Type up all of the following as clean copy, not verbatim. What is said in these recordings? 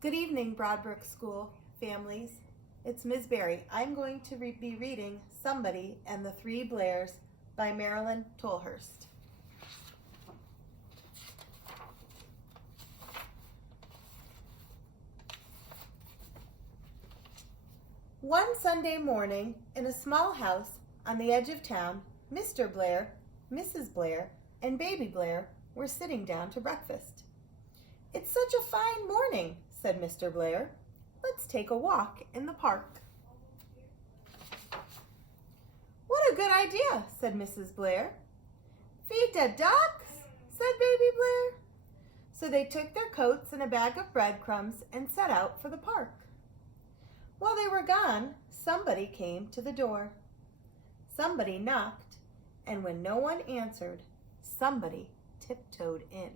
Good evening, Broadbrook School families. It's Ms. Berry. I'm going to be reading Somebody and the Three Blairs by Marilyn Tolhurst. One Sunday morning, in a small house on the edge of town, Mr. Blair, Mrs. Blair, and Baby Blair were sitting down to breakfast. "It's such a fine morning," said Mr. Blair. "Let's take a walk in the park." "What a good idea," said Mrs. Blair. "Feed the ducks," said Baby Blair. So they took their coats and a bag of breadcrumbs and set out for the park. While they were gone, somebody came to the door. Somebody knocked, and when no one answered, somebody tiptoed in.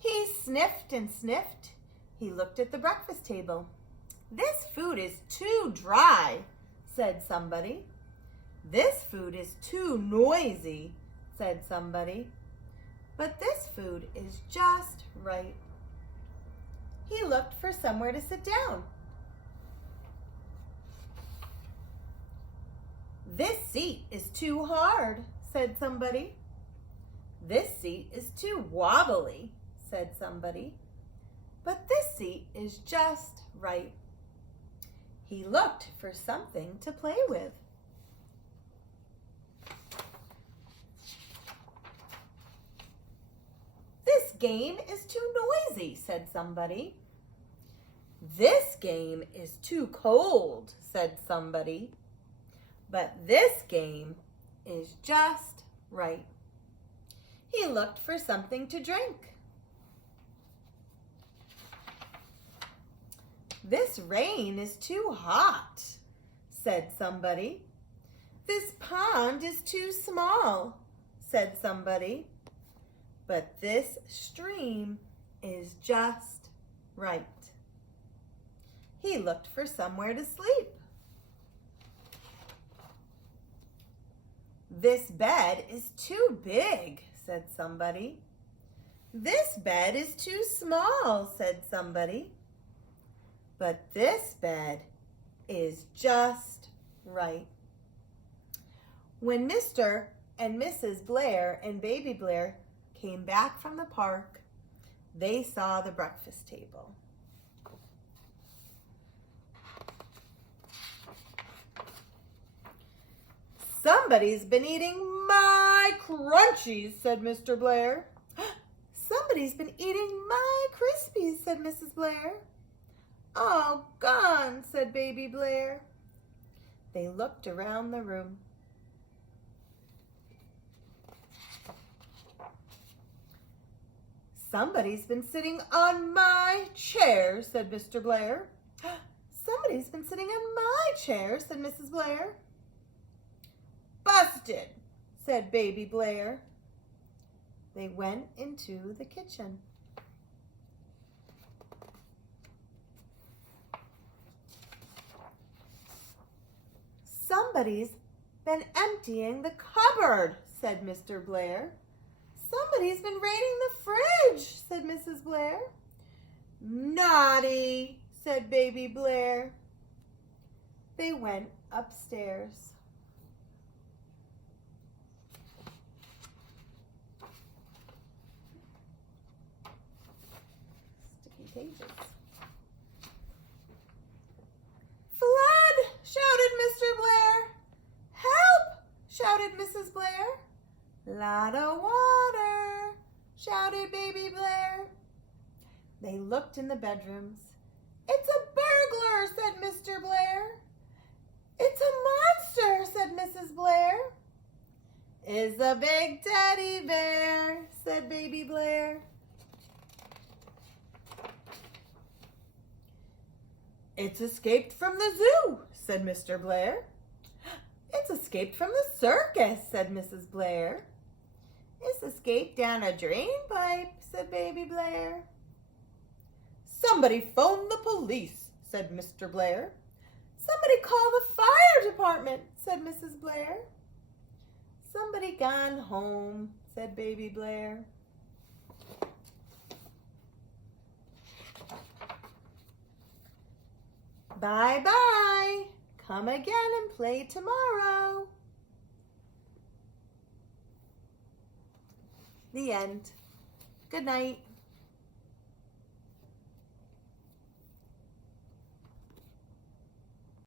He sniffed and sniffed. He looked at the breakfast table. "This food is too dry," said somebody. "This food is too noisy," said somebody. "But this food is just right." He looked for somewhere to sit down. "This seat is too hard," said somebody. "This seat is too wobbly," said somebody. "But this seat is just right." He looked for something to play with. "This game is too noisy," said somebody. "This game is too cold," said somebody. "But this game is just right." He looked for something to drink. "This rain is too hot," said somebody. "This pond is too small," said somebody. "But this stream is just right." He looked for somewhere to sleep. "This bed is too big," said somebody. "This bed is too small," said somebody. "But this bed is just right." When Mr. and Mrs. Blair and Baby Blair came back from the park, they saw the breakfast table. "Somebody's been eating my crunchies," said Mr. Blair. "Somebody's been eating my Crispies," said Mrs. Blair. "All gone," said Baby Blair. They looked around the room. "Somebody's been sitting on my chair," said Mr. Blair. "Somebody's been sitting on my chair," said Mrs. Blair. "Busted," said Baby Blair. They went into the kitchen. "Somebody's been emptying the cupboard," said Mr. Blair. "Somebody's been raiding the fridge," said Mrs. Blair. "Naughty," said Baby Blair. They went upstairs. Sticky pages. "Flood!" shouted Mr. Blair. "Help!" shouted Mrs. Blair. "Lot of water!" shouted Baby Blair. They looked in the bedrooms. "It's a burglar," said Mr. Blair. "It's a monster," said Mrs. Blair. "It's a big teddy bear," said Baby Blair. "It's escaped from the zoo," said Mr. Blair. "It's escaped from the circus," said Mrs. Blair. "It's escaped down a drain pipe," said Baby Blair. "Somebody phone the police," said Mr. Blair. "Somebody call the fire department," said Mrs. Blair. Somebody gone home, said baby Blair. Bye-bye. Come again and play tomorrow. The end. Good night.